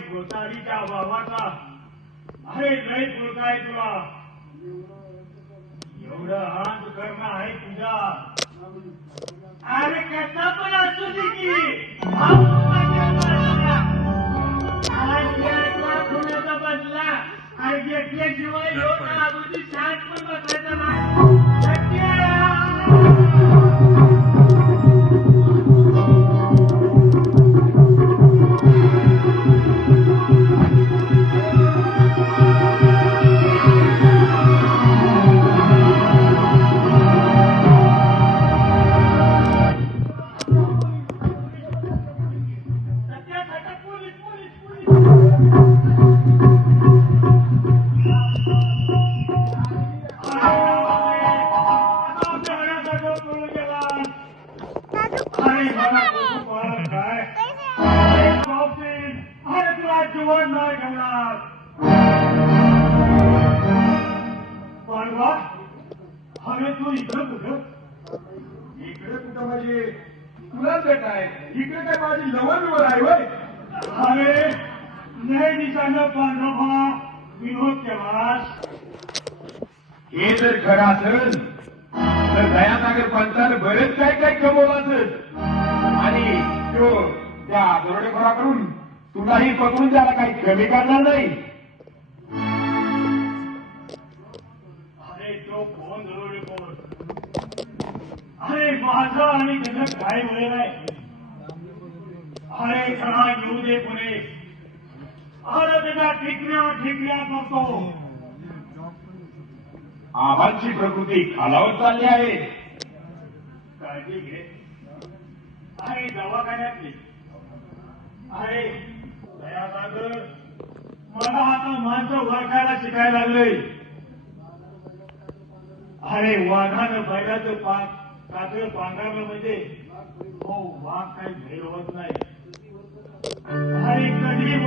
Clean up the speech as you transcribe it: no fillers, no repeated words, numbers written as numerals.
घोसाळीच्या भावाचा अरे लय पुळका आहे तुला एवढं हात करणं आहे तुझा अरे कसा पण असू दे की पुण्याचा बदला अरे घेतल्याशिवाय लोक अगोदर शांत पण बसायचा नाही जीवन नाही घेणार पांडवा अरे तू इकडं कुठं म्हणजे तुला भेट आहे इकडे काय माझी लवण आहे वय अरे नाही दिसानं पांडवा विनोद केलास हे जर खरं असेल तर दयासागर पंचानं बरेच काय काय कमवलं असेल आणि तो त्या दरोडेखोराकडून तुलाही पकडून त्याला काही कमी करणार नाही अरे तो कोण दरोडेखोर अरे माझा आणि त्याचं काय वय आहे अरे खरा येऊ दे पुणे अरे त्याच्या ठिकऱ्या करतो आबांची प्रकृती खालावत चालली आहे काळजी घे अरे दवाखान्यातली अरे दयासागर मला आता माणसं ओळखायला शिकायला लागलंय अरे वाघानं बैलाचं कातळ पांघरलं म्हणजे हो वाघ काही भेद होत नाही अरे कधी